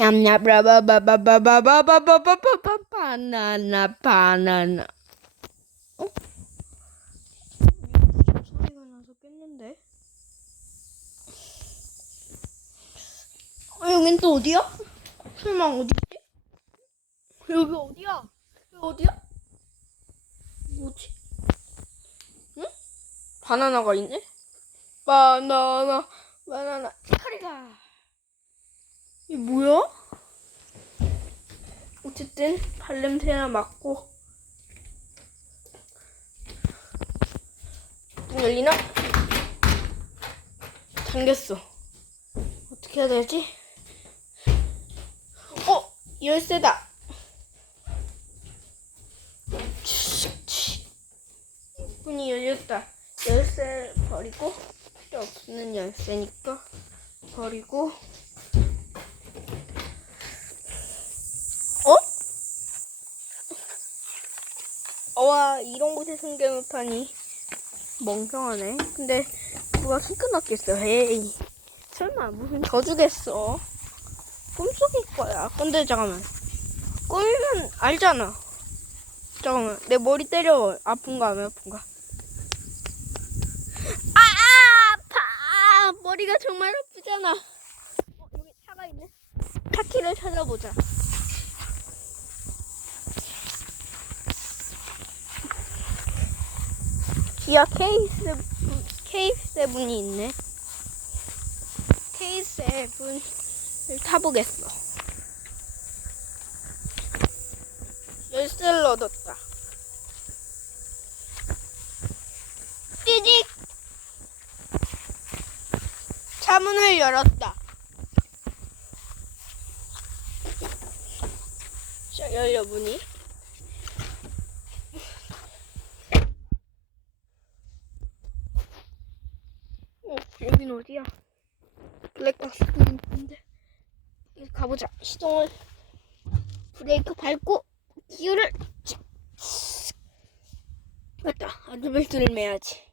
냠냠 라바바바바바바바바바바 바나나 바나나 어? 소리가 나서 깼는데 어, 여긴 또 어디야? 설마 어디지? 여기 어디야? 여기 어디야? 뭐지? 응? 바나나가 있네? 바나나 바나나, 차리가. 이게 뭐야? 어쨌든 발냄새나 맡고 문 열리나? 잠겼어. 어떻게 해야 되지? 어, 열쇠다. 문이 열렸다. 열쇠 버리고 없는 열쇠니까 버리고. 어? 어와 이런 곳에 숨겨놓다니 멍청하네. 근데 누가 숨겨놨겠어? 에이 설마 무슨 저주겠어? 꿈속일 거야. 근데 잠깐만 꿈이면 알잖아. 잠깐만 내 머리 때려 아픈가 안 아픈가? 아, 아 아파 머리가 아프잖아. 어, 여기 차가 있네. 타키를 찾아보자. 기아 K7, K7이 있네. K7을 타보겠어. 열쇠를 얻었다. 차문을 열었다. 자, 열려 문이. 어, 여긴 어디야? 블랙박스도 있는데. 가보자. 시동을 브레이크 밟고 기어를 치- 맞다. 아드벨트를 매야지.